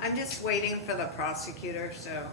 I'm just waiting for the prosecutor, so.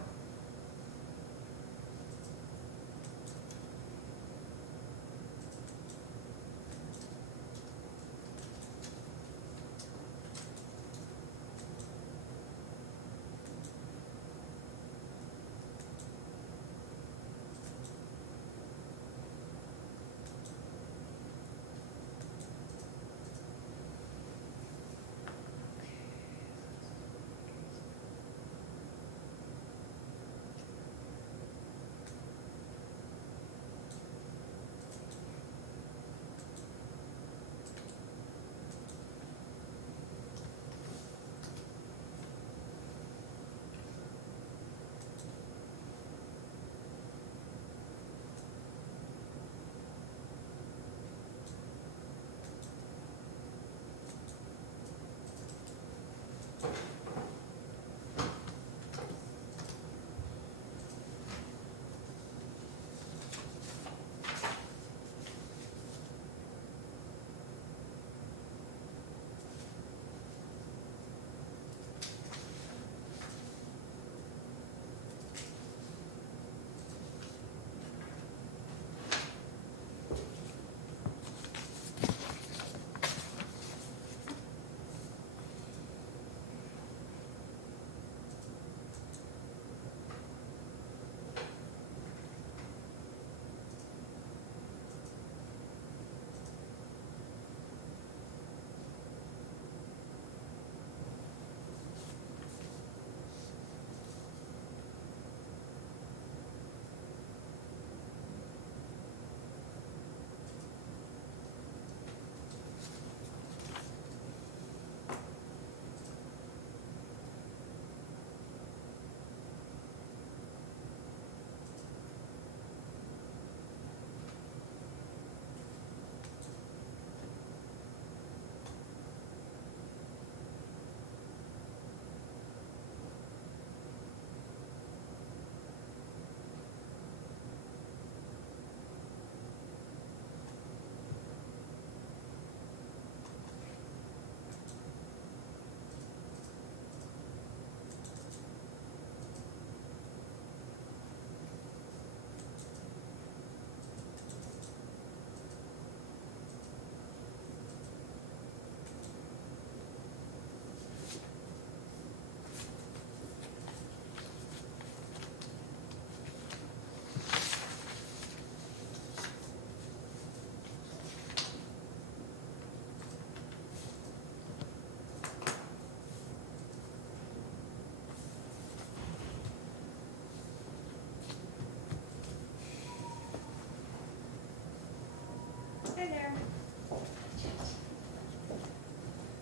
Hi there.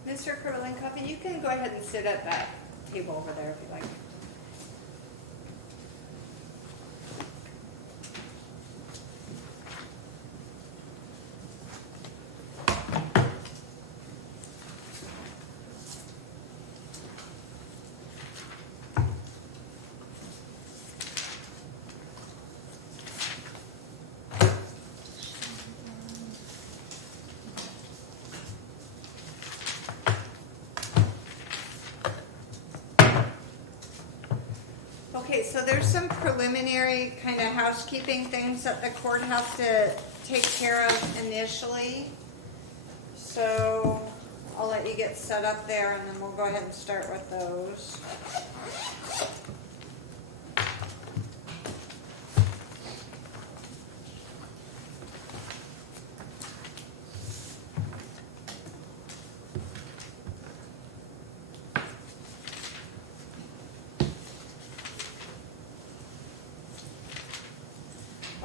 Mr. Kurlinkoff, you can go ahead and sit at that table over there if you like. Okay, so there's some preliminary kind of housekeeping things that the court has to take care of initially. So I'll let you get set up there and then we'll go ahead and start with those.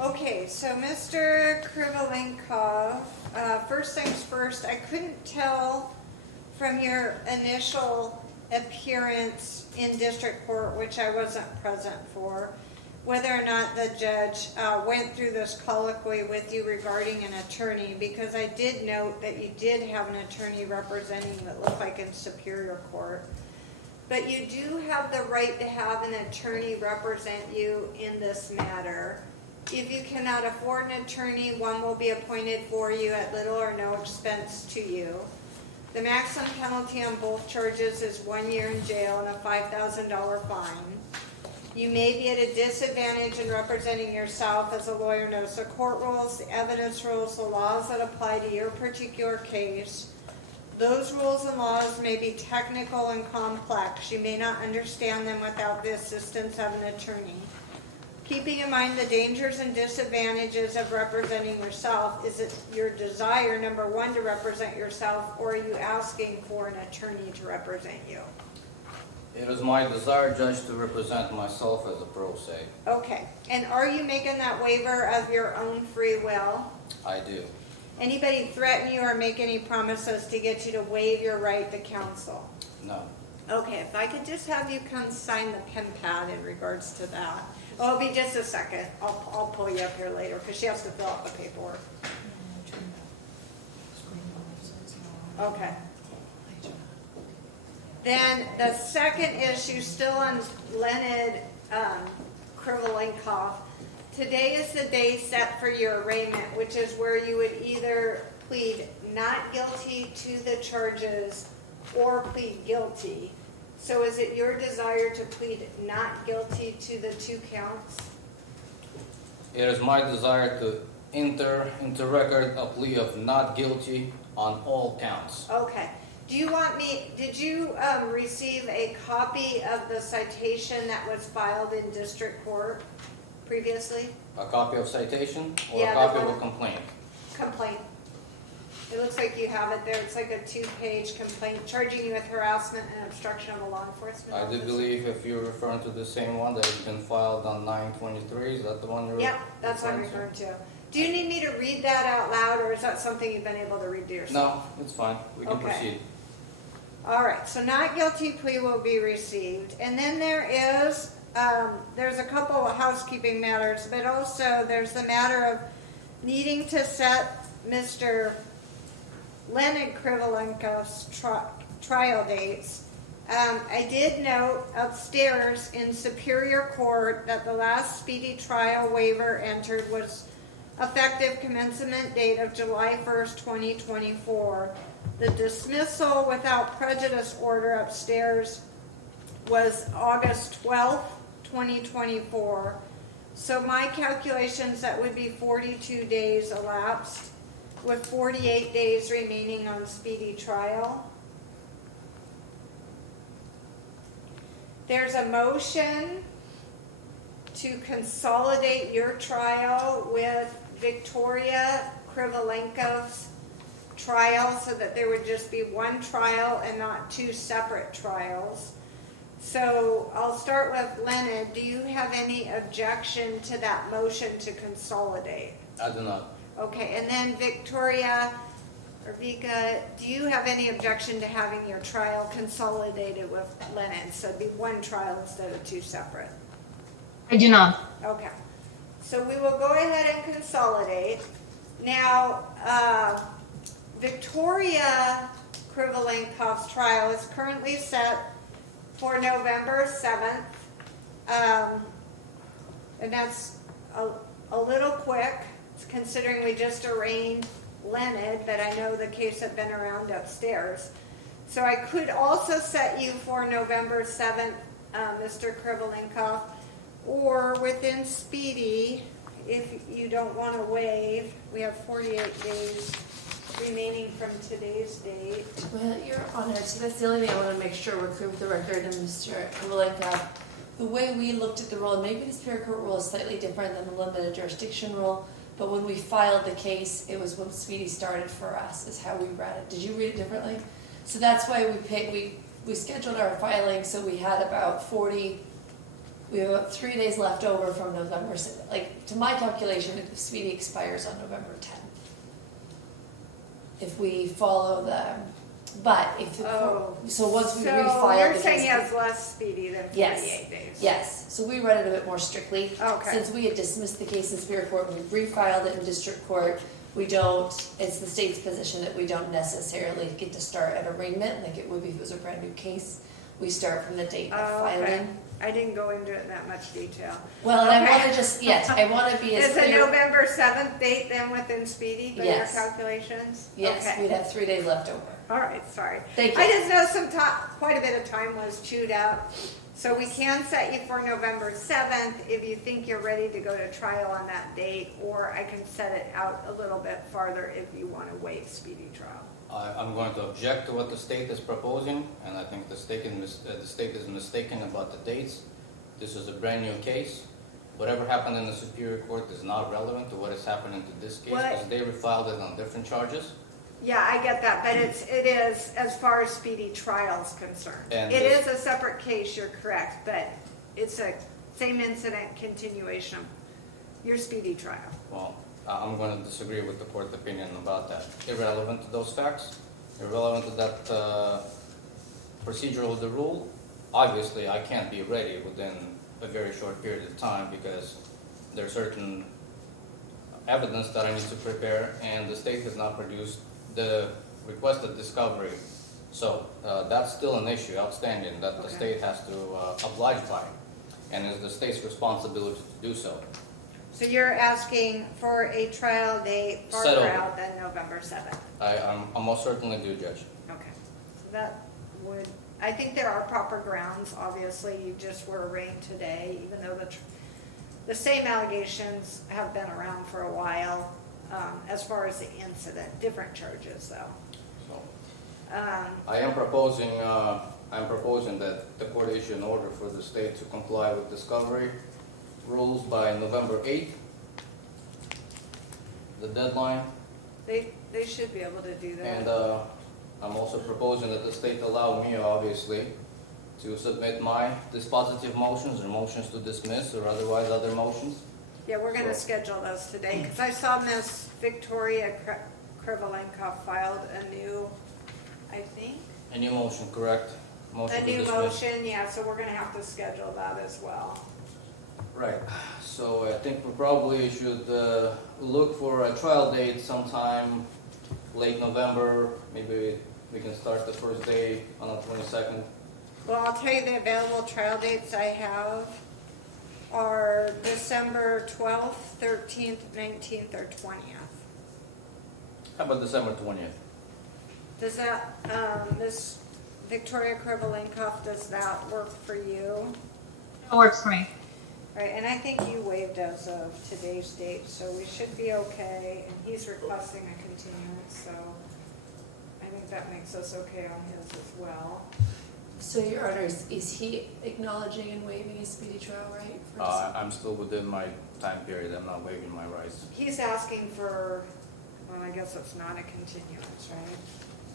Okay, so Mr. Krivolinkov, first things first, I couldn't tell from your initial appearance in district court, which I wasn't present for, whether or not the judge went through this colloquy with you regarding an attorney, because I did note that you did have an attorney representing you, it looked like in Superior Court. But you do have the right to have an attorney represent you in this matter. If you cannot afford an attorney, one will be appointed for you at little or no expense to you. The maximum penalty on both charges is 1 year in jail and a $5,000 fine. You may be at a disadvantage in representing yourself as a lawyer knows the court rules, the evidence rules, the laws that apply to your particular case. Those rules and laws may be technical and complex. You may not understand them without the assistance of an attorney. Keeping in mind the dangers and disadvantages of representing yourself, is it your desire, number one, to represent yourself, or are you asking for an attorney to represent you? It is my desire, Judge, to represent myself as a pro se. Okay, and are you making that waiver of your own free will? I do. Anybody threaten you or make any promises to get you to waive your right to counsel? No. Okay, if I could just have you come sign the pen pad in regards to that. Oh, it'll be just a second. I'll pull you up here later because she has to fill out the paperwork. Okay. Then the second issue, still on Leonard Krivolenkoff. Today is the day set for your arraignment, which is where you would either plead not guilty to the charges or plead guilty. So is it your desire to plead not guilty to the 2 counts? It is my desire to enter into record a plea of not guilty on all counts. Okay. Do you want me, did you receive a copy of the citation that was filed in district court previously? A copy of citation or Yeah, a copy the of a one- complaint? Complaint. It looks like you have it there. It's like a 2-page complaint charging you with harassment and obstruction of a law enforcement I do officer. believe if you're referring to the same one that has been filed on 9/23, is that the one you're Yep, that's what I'm referring to. Do you need me to read that out loud, or is that something you've been able to read to yourself? No, it's fine. We can Okay. proceed. All right, so not guilty plea will be received. And then there's a couple of housekeeping matters, but also there's the matter of needing to set Mr. Leonard Krivolenkoff's trial dates. I did note upstairs in Superior Court that the last speedy trial waiver entered was effective commencement date of July 1st, 2024. The dismissal without prejudice order upstairs was August 12th, 2024. So my calculations, that would be 42 days elapsed, with 48 days remaining on speedy trial. There's a motion to consolidate your trial with Victoria Krivolenkoff's trial so that there would just be one trial and not 2 separate trials. So I'll start with Leonard. Do you have any objection to that motion to consolidate? I do not. Okay, and then Victoria or Vika, do you have any objection to having your trial consolidated with Leonard? So it'd be one trial instead of 2 separate? I do not. Okay, so we will go ahead and consolidate. Now, Victoria Krivolenkoff's trial is currently set for November 7th. And that's a little quick, considering we just arraigned Leonard, but I know the case had been around upstairs. So I could also set you for November 7th, Mr. Krivolenkoff, or within speedy, if you don't want to waive. We have 48 days remaining from today's date. Well, Your Honor, so that's the only thing I want to make sure we're clear with the record, and Mr. Krivolenkoff. The way we looked at the rule, and maybe the Superior Court rule is slightly different than the limited jurisdiction rule, but when we filed the case, it was when speedy started for us, is how we read it. Did you read it differently? So that's why we scheduled our filing, so we had about we have about 3 days left over from November, like, to my calculation, speedy expires on November 10th. If we follow but if the court, so once we refile you're the saying case, he has less speedy than 48 days? yes, so we read it a bit more strictly. Okay. Since we had dismissed the case in Superior Court, we refiled it in District Court, it's the state's position that we don't necessarily get to start at arraignment, like it would be if it was a brand new case. We start from the date of filing. Okay. I didn't go into it in that much detail. Well, and Okay. I want to I want to be as Is a clear. November 7th date then within speedy by your Yes. calculations? Yes, Okay. we'd have 3 days left over. All right, sorry. Thank you. I just know quite a bit of time was chewed up. So we can set you for November 7th if you think you're ready to go to trial on that date, or I can set it out a little bit farther if you want to waive speedy trial. I'm going to object to what the state is proposing, and I think the state is mistaken about the dates. This is a brand new case. Whatever happened in the Superior Court is not relevant to what is happening to this case, What? because they refiled it on different charges. Yeah, I get that, but it is as far as speedy trial is concerned. And It this- is a separate case, you're correct, but it's a same incident continuation of your speedy trial. Well, I'm going to disagree with the court opinion about that. Irrelevant to those facts, irrelevant to that procedural of the rule. Obviously, I can't be ready within a very short period of time because there's certain evidence that I need to prepare, and the state has not produced the requested discovery. So that's still an issue outstanding that the Okay. state has to oblige by, and it's the state's responsibility to do so. So you're asking for a trial date farther Settled. out than November 7th? I most certainly do, Judge. Okay, so that would, I think there are proper grounds, obviously, you just were arraigned today, even though the same allegations have been around for a while, as far as the incident, different charges though. So I am proposing that the court issue an order for the state to comply with discovery rules by November 8th. The deadline. They should be able to do that. And I'm also proposing that the state allow me, obviously, to submit my dispositive motions or motions to dismiss or otherwise other motions. Yeah, we're gonna schedule those today, because I saw Miss Victoria Krivolenko filed a new, I think, A new motion, correct? Motion a to new dismiss. motion, yeah, so we're gonna have to schedule that as well. Right, so I think we probably should look for a trial date sometime late November. Maybe we can start the first day on the 22nd. Well, I'll tell you the available trial dates I have are December 12th, 13th, 19th, or 20th. How about December 20th? Does that, Miss Victoria Krivolenko, does that work for you? It works for me. Right, and I think you waived as of today's date, so we should be okay, and he's requesting a continuance, so I think that makes us okay on his as well. So your Honor, is he acknowledging and waiving his speedy trial right? for December? I'm still within my time period. I'm not waiving my rights. He's asking for, well, I guess it's not a continuance, right?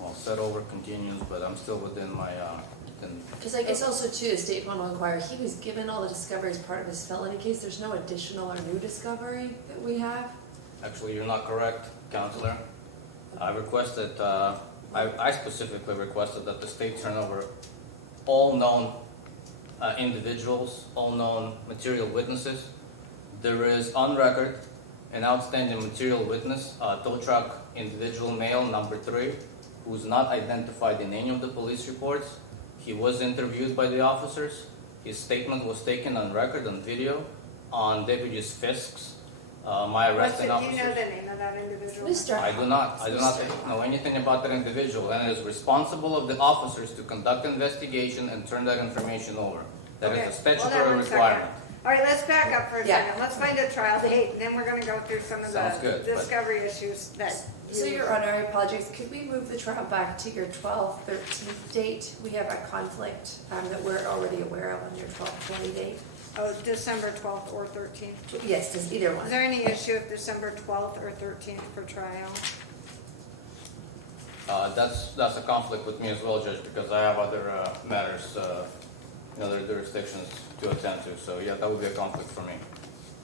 Well, set over continues, but I'm still within my, Because I guess also too, the state will inquire, he was given all the discovery as part of his felony case, there's no additional or new discovery that we have? Actually, you're not correct, Counselor. I requested, I specifically requested that the state turn over all known individuals, all known material witnesses. There is on record an outstanding material witness, tow truck individual male number 3, who's not identified in any of the police reports. He was interviewed by the officers. His statement was taken on record on video on Deputy Fisk's, my arresting Do you officer. know the name of that individual? Mr. I do not know anything about that individual, and it is responsible of the officers to conduct investigation and turn that information over. That Okay, is a hold on statutory one second. requirement. All right, let's back up for a Yeah. second. Let's find a trial date, and then we're gonna go through some of Sounds the good, but- discovery issues that So you. your Honor, I apologize, could we move the trial back to your 12/13 date? We have a conflict that we're already aware of on your 12/20 date. Oh, December 12th or 13th. Yes, just either Is one. there any issue with December 12th or 13th for trial? That's a conflict with me as well, Judge, because I have other matters, in other jurisdictions to attend to. So yeah, that would be a conflict for me.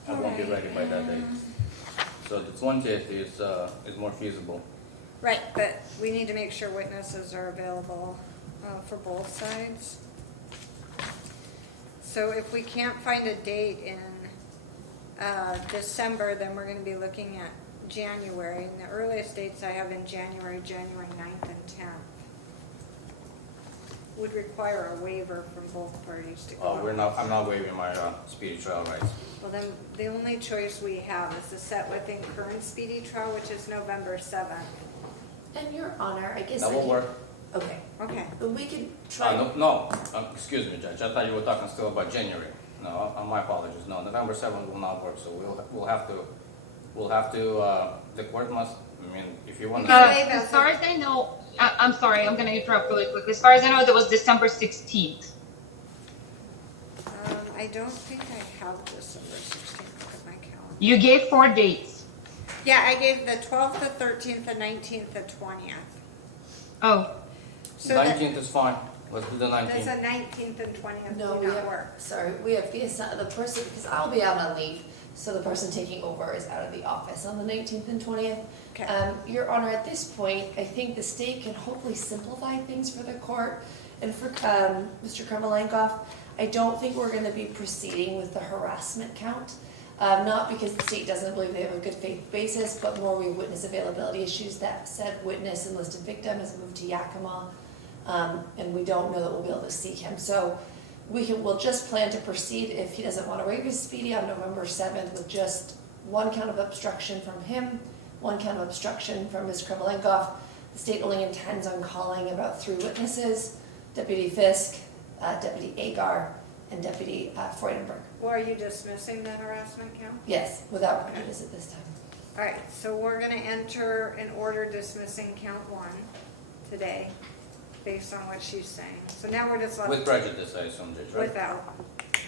I won't be ready by that date. So the 20th is more feasible. Right, but we need to make sure witnesses are available for both sides. So if we can't find a date in December, then we're gonna be looking at January. And the earliest dates I have in January, January 9th and 10th. Would require a waiver from both parties to go. I'm not waiving my speedy trial rights. Well, then, the only choice we have is to set within current speedy trial, which is November 7th. And Your Honor, I guess That I will can- work. Okay, Okay, but we could try. Excuse me, Judge, I thought you were talking still about January. No, my apologies, no, November 7th will not work, so we'll have to, the court must, I mean, if you want to. As far as I know, I'm sorry, I'm going to interrupt really quickly. As far as I know, that was December 16th. I don't think I have December 16th on my calendar. You gave 4 dates. Yeah, I gave the 12th, the 13th, the 19th, the 20th. Oh, So that- 19th is fine, let's do the Does 19th. the 19th and 20th No, do we not have, work? sorry, we have the person, because I'll be out on leave, so the person taking over is out of the office on the 19th and 20th. Okay. Your Honor, at this point, I think the state can hopefully simplify things for the court. And for Mr. Kremlenkoff, I don't think we're gonna be proceeding with the harassment count. Not because the state doesn't believe they have a good faith basis, but more we have witness availability issues. That said witness and listed victim has moved to Yakima, and we don't know that we'll be able to seek him. So we'll just plan to proceed if he doesn't want to waive his speedy on November 7th with just 1 count of obstruction from him, 1 count of obstruction from Ms. Kremlenkoff. The state only intends on calling about 3 witnesses, Deputy Fisk, Deputy Agar, and Deputy Freudenberg. Or are you dismissing the harassment count? Yes, without prejudice at this time. All right, so we're gonna enter an order dismissing count 1 today, based on what she's saying. So now we're just left. With prejudice, I assume, Judge, right? Without,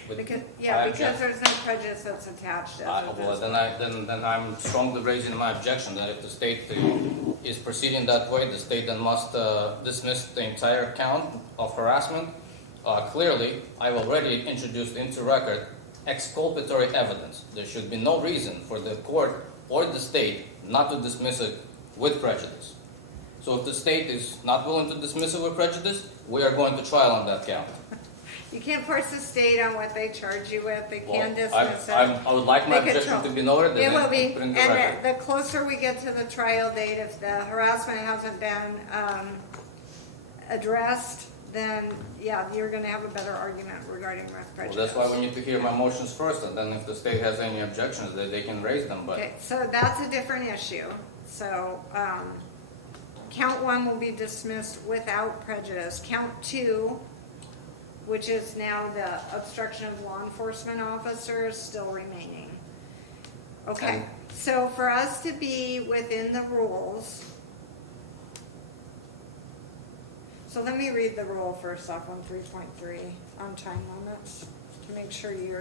With- because, I yeah, object. because there's no prejudice that's attached as of Well, this. then I'm strongly raising my objection that if the state is proceeding that way, the state then must dismiss the entire count of harassment. Clearly, I've already introduced into record exculpatory evidence. There should be no reason for the court or the state not to dismiss it with prejudice. So if the state is not willing to dismiss it with prejudice, we are going to trial on that count. You can't force the state on what they charge you with, they Well, can dismiss it. I would like my They objection control. to be noted It and will then be, put in the record. and the closer we get to the trial date, if the harassment hasn't been addressed, then, yeah, you're gonna have a better argument regarding with Well, prejudice. that's why we need to hear my motions first, and then if the state has any objections, they can raise them, but Okay, so that's a different issue. So, count 1 will be dismissed without prejudice. Count 2, which is now the obstruction of law enforcement officers, still remaining. Okay, And- so for us to be within the rules, so let me read the rule first off on 3.3 on time limits to make sure you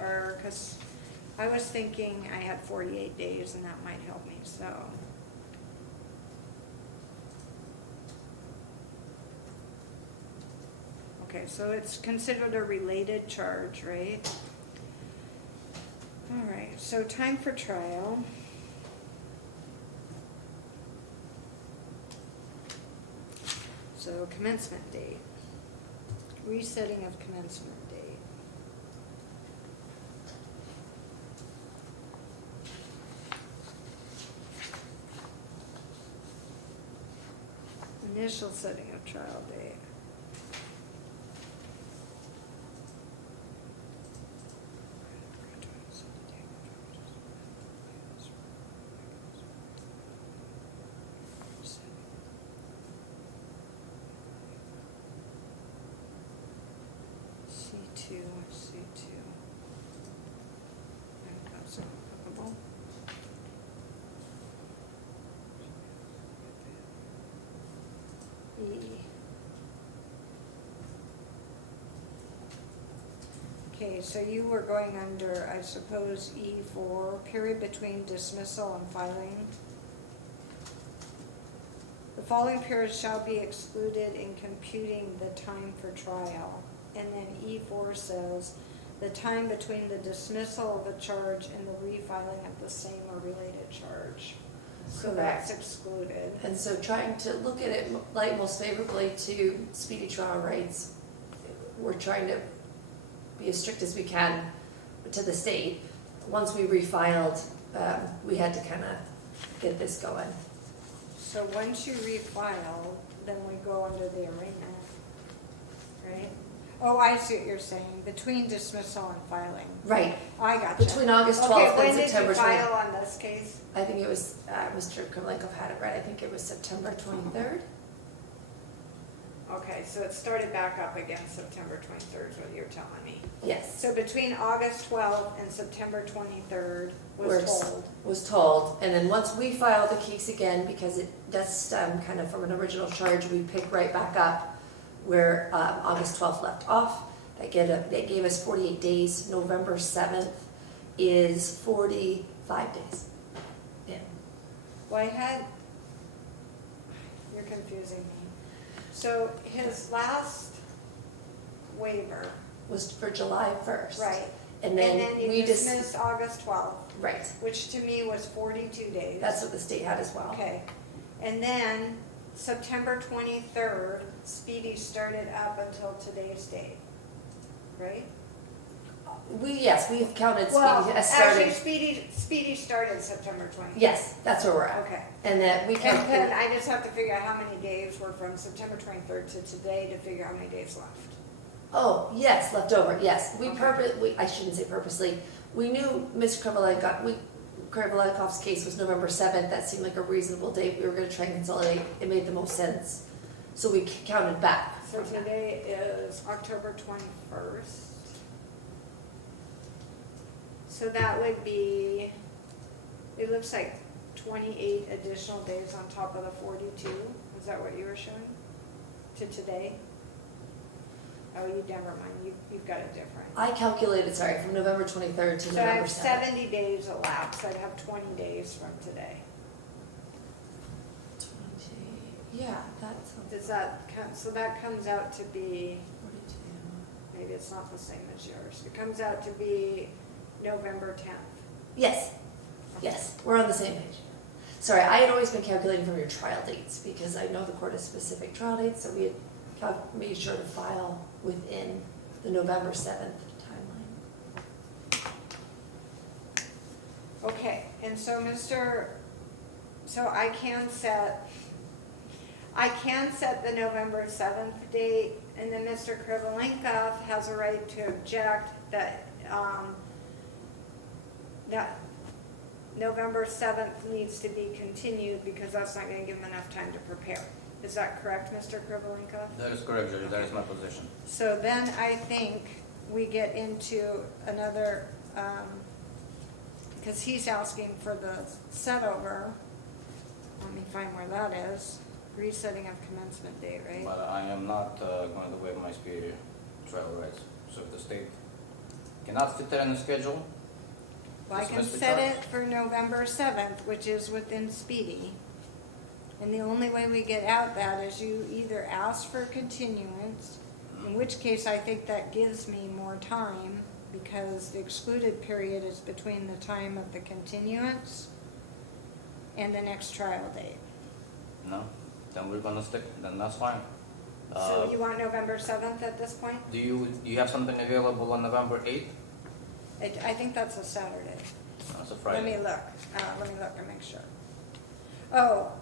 are, because I was thinking I had 48 days and that might help me, so. Okay, so it's considered a related charge, right? All right, so time for trial. So commencement date, resetting of commencement date. Initial setting of trial date. C2, C2. That's not applicable. E. Okay, so you were going under, I suppose, E4, period between dismissal and filing. The following periods shall be excluded in computing the time for trial. And then E4 says, the time between the dismissal of a charge and the refiling of the same or related charge. So that's Correct. excluded. And so trying to look at it like most favorably to speedy trial rights, we're trying to be as strict as we can to the state. Once we refiled, we had to kind of get this going. So once you refile, then we go under the arraignment, right? Oh, I see what you're saying, between dismissal and filing. Right, I got you. between August Okay, 12th when and did September you 20th. file on this case? I think it was, Mr. Kovalenkov had it right, I think it was September 23rd. Okay, so it started back up again September 23rd is what you're telling me. Yes. So between August 12th and September 23rd We're- was told. Was told, and then once we filed the case again, because that's kind of from an original charge, we pick right back up where August 12th left off. They gave us 48 days. November 7th is 45 days. Yeah. Well, you're confusing me. So his last waiver, Was for July 1st. right, And then you we just, dismissed August 12th, right, which to me was 42 days. that's what the state had as well. Okay, and then September 23rd, Speedy started up until today's date, right? Yes, we've counted Well, Speedy as actually, starting, Speedy started September 23rd. yes, that's where we're at. Okay. And that we And count, then I just have to figure out how many days were from September 23rd to today to figure out how many days left. oh, yes, left over, yes. Okay. I shouldn't say purposely, we knew Ms. Krivolenkov's case was November 7th, that seemed like a reasonable date, we were gonna try and consolidate, it made the most sense. So we counted back. So today is October 21st. So that would be, it looks like 28 additional days on top of the 42. Is that what you were showing? To today? Oh, you never mind, you've got it different. I calculated, sorry, from November 23rd to So I November have 7th. 70 days elapsed, I'd have 20 days from today. 20, yeah, that sounds Does that come, so that comes out to be, 42. maybe it's not the same as yours. It comes out to be November 10th. Yes, yes, we're on the same page. Sorry, I had always been calculating from your trial dates, because I know the court has specific trial dates, so we had made sure to file within the November 7th timeline. Okay, and so so I can set the November 7th date, and then Mr. Krivolenkov has a right to object that, that November 7th needs to be continued because that's not gonna give him enough time to prepare. Is that correct, Mr. Krivolenkov? That is correct, Judge, that is my position. So then I think we get into another, because he's asking for the set over. Let me find where that is. Resetting of commencement date, right? But I am not going to waive my speedy trial rights. So if the state cannot fit that in the schedule, Well, I can dismiss the set charge. it for November 7th, which is within Speedy. And the only way we get out that is you either ask for continuance, in which case I think that gives me more time because the excluded period is between the time of the continuance and the next trial date. no, then we're gonna stick, then that's fine. So you want November 7th at this point? Do you have something available on November 8th? I think that's a Saturday. That's a Let Friday. me look and make sure. Oh,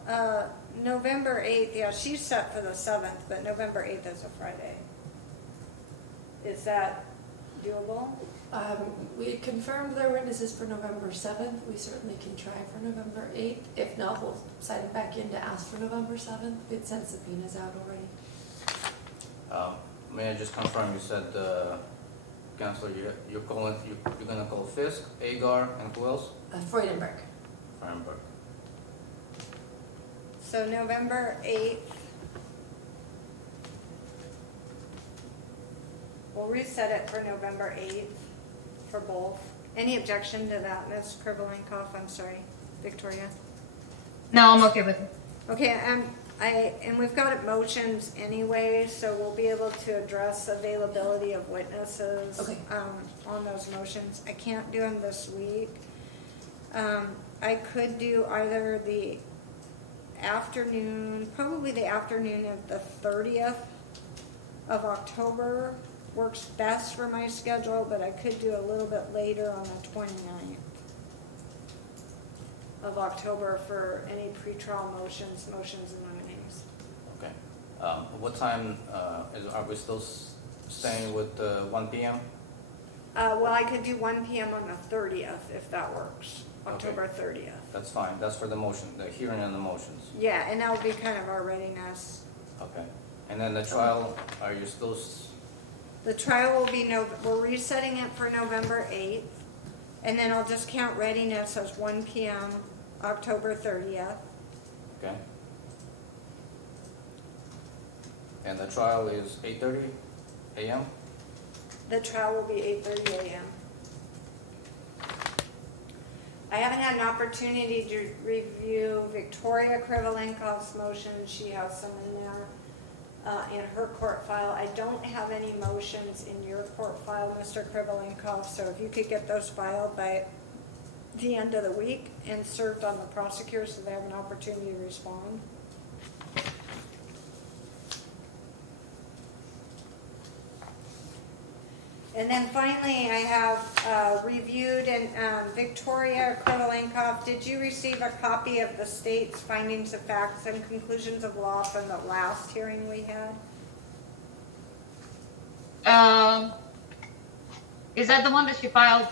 November 8th, yeah, she's set for the 7th, but November 8th is a Friday. Is that doable? We had confirmed their witnesses for November 7th. We certainly can try for November 8th. If not, we'll sign it back in to ask for November 7th. We had sent subpoenas out already. May I just confirm, you said, Counselor, you're gonna call Fisk, Agar, and who else? Freudenberg. Feinberg. So November 8th. We'll reset it for November 8th for both. Any objection to that, Ms. Krivolenkov? I'm sorry, Victoria? No, I'm okay with it. Okay, and we've got motions anyway, so we'll be able to address availability of witnesses. Okay. On those motions. I can't do them this week. I could do either the afternoon, probably the afternoon of the 30th of October works best for my schedule, but I could do a little bit later on the 29th of October for any pretrial motions and nominees. Okay. What time are we still staying with 1 PM? Well, I could do 1 PM on the 30th, if that works, October 30th. That's fine, that's for the motion, the hearing and the motions. Yeah, and that would be kind of our readiness. Okay. And then the trial, are you still, The trial will be, we're resetting it for November 8th, and then I'll just count readiness as 1 PM, October 30th. okay? And the trial is 8:30 AM? The trial will be 8:30 AM. I haven't had an opportunity to review Victoria Krivolenkov's motion. She has some in there in her court file. I don't have any motions in your court file, Mr. Krivolenkov, so if you could get those filed by the end of the week and served on the prosecutor so they have an opportunity to respond. And then finally, I have reviewed and Victoria Krivolenkov, did you receive a copy of the state's findings of facts and conclusions of law from the last hearing we had? Is that the one that she filed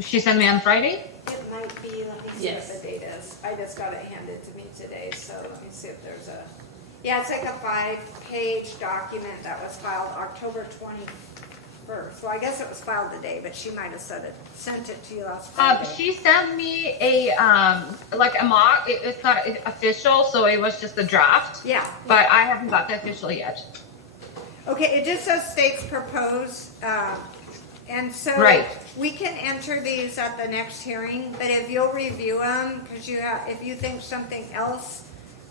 she sent me on Friday? It might be, let me see Yes. what the date is. I just got it handed to me today, so let me see if there's a, yeah, it's like a 5-page document that was filed October 21st. Well, I guess it was filed today, but she might have sent it to you last Friday. She sent me a like a mock. It's not official, so it was just a draft. Yeah. But I haven't got the official yet. Okay, it just says states propose, and so Right. we can enter these at the next hearing, but if you'll review them, because if you think something else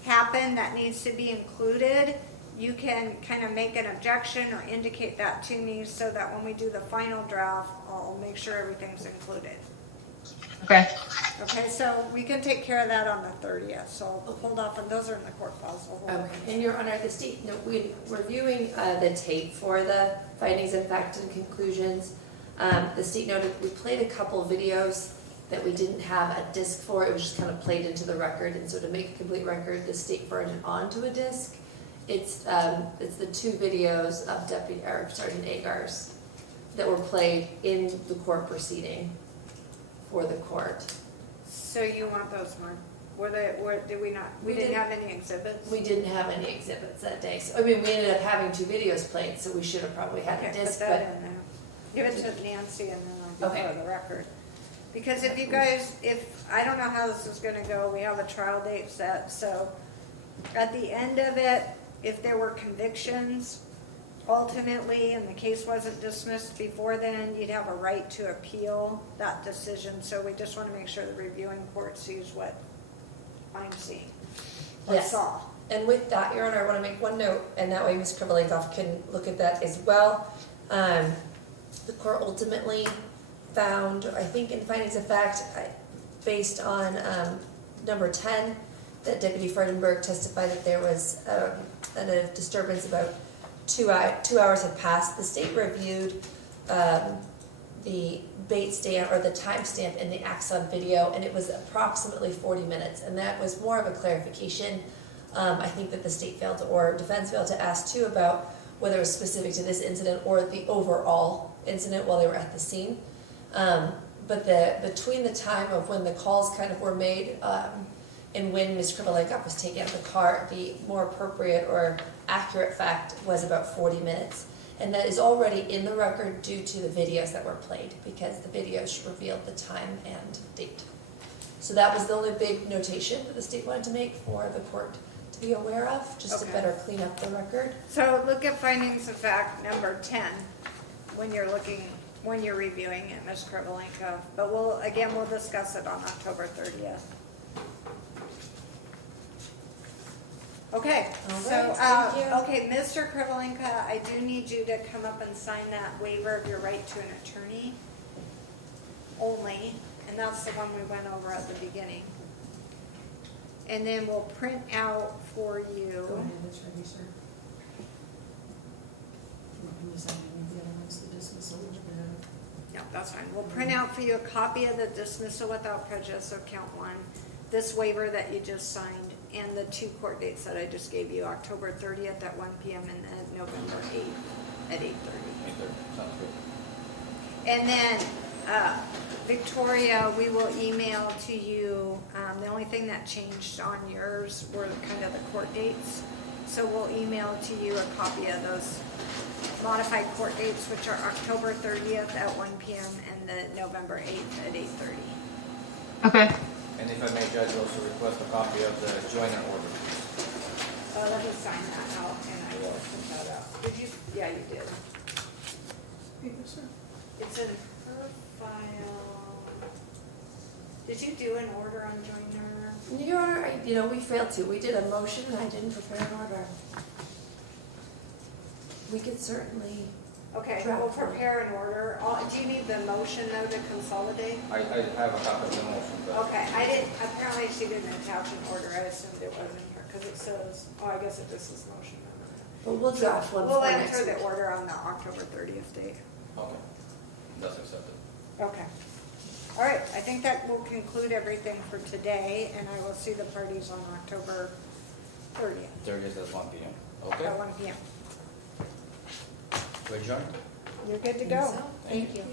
happened that needs to be included, you can kind of make an objection or indicate that to me so that when we do the final draft, I'll make sure everything's included. Okay. Okay, so we can take care of that on the 30th, so I'll hold off, and those are in the court files. So hold on. Okay, and Your Honor, the state, we reviewing the tape for the findings and facts and conclusions. The state noted we played a couple videos that we didn't have a disc for. It was just kind of played into the record, and so to make a complete record, the state burned it onto a disc. It's the 2 videos of Sergeant Agar's that were played in the court proceeding for the court. So you want those, Mark? Did we not, we We didn't didn't- have any exhibits? We didn't have any exhibits that day, so, I mean, we ended up having 2 videos played, so we should have probably had a Okay, disc, put but. that in there. Give it to Nancy and then I'll Okay. give her the record. Because if you guys, I don't know how this is gonna go, we have a trial date set, so at the end of it, if there were convictions, ultimately, and the case wasn't dismissed before then, you'd have a right to appeal that decision, so we just wanna make sure the reviewing court sees what I'm seeing, or Yes. saw. And with that, Your Honor, I want to make one note, and that way Ms. Krivolenkov can look at that as well. The court ultimately found, I think in findings of fact, based on number 10, that Deputy Freudenberg testified that there was a disturbance about 2 hours had passed. The state reviewed the bait stamp or the timestamp in the Axon video, and it was approximately 40 minutes, and that was more of a clarification. I think that the state failed to, or defense failed to ask too about whether it was specific to this incident or the overall incident while they were at the scene. But between the time of when the calls kind of were made and when Ms. Krivolenkov was taken out of the car, the more appropriate or accurate fact was about 40 minutes. And that is already in the record due to the videos that were played, because the videos revealed the time and date. So that was the only big notation that the state wanted to make for the court to be aware of, just to Okay. better clean up the record. So look at findings of fact number 10 when you're reviewing it, Ms. Krivolenko. But we'll discuss it on October 30th. Okay, All so, right, thank you. okay, Mr. Krivolenko, I do need you to come up and sign that waiver of your right to an attorney only, and that's the one we went over at the beginning. And then we'll print out for you. Go ahead, that's ready, sir. You can decide any of the other ones, the dismissal, which we have. No, that's fine. We'll print out for you a copy of the dismissal without prejudice of count 1, this waiver that you just signed, and the 2 court dates that I just gave you, October 30th at 1 PM and then November 8th. at 8:30. 8:30, sounds good. And then, Victoria, we will email to you, the only thing that changed on yours were kind of the court dates. So we'll email to you a copy of those modified court dates, which are October 30th at 1 p.m. and the November 8th at 8:30. Okay. And if I may, Judge, also request a copy of the joiner order. Let me sign that out and I will put that up. Did you? Yeah, you did. Yes, sir. It's in her file. Did you do an order on joiner? Your Honor, we failed to. We did a motion and I didn't prepare an order. We could certainly, Okay, Draft we'll one. prepare an order. Do you need the motion though to consolidate? I have a copy of the motion, but Okay, I didn't, apparently she didn't attach an order. I assumed it wasn't here because it says, I guess it just says motion. but we'll draft one We'll for next enter the week. order on the October 30th date. okay, that's accepted. Okay. All right, I think that will conclude everything for today, and I will see the parties on October 30th 30th at 1 p.m. Okay, at 1 p.m. we adjourn. You're good to Think go. so? Thank Thank you.